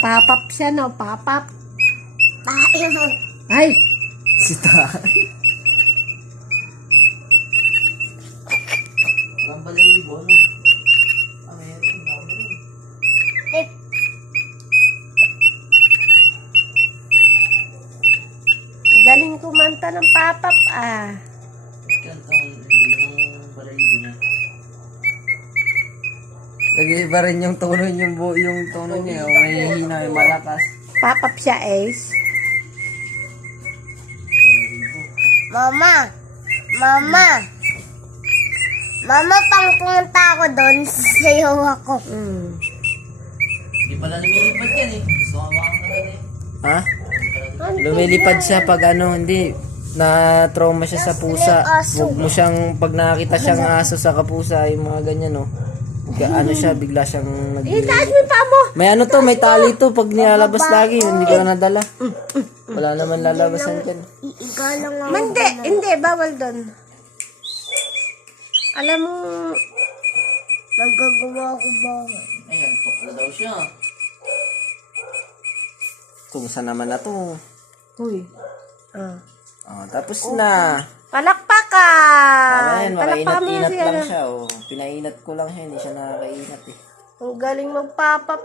Papap siya, no? Papap. Tayo. Ay! Si Tay. Walang balayibo, no? Ah, meron. Dami rin. Eh, Galing kumanta ng papap, ah. Kanta mo, ng balayibo niya. Nag-iiba rin yung tono niya. May hina, may malakas. Papap siya, Ace. Mama. Mama. Mama, pang pumunta ako doon, sayaw ako. Hindi pala lumilipad yan eh. Gusto ka baka talaga eh. Ha? Ano Lumilipad siya pag hindi. Na-trauma siya sa pusa. Huwag mo siyang, pag nakakita siyang aso sa kapusa, yung mga ganyan, no? Siya, bigla siyang Itaas mo pa mo! May may tali to pag nilalabas lagi, hindi ka na nadala. Wala naman lalabasan dyan. Iiga lang ako. Hindi, bawal doon. Alam mo, Nagagawa ko bawal. Ayan, tukla daw siya. Kung saan naman na to. uy. Ah. Tapos na. Palakpakan! Tama yan, Palakpakan mo makainat-inat siya. lang siya. Pinainat ko lang siya, hindi siya nakakainat eh. Ang galing magpapap.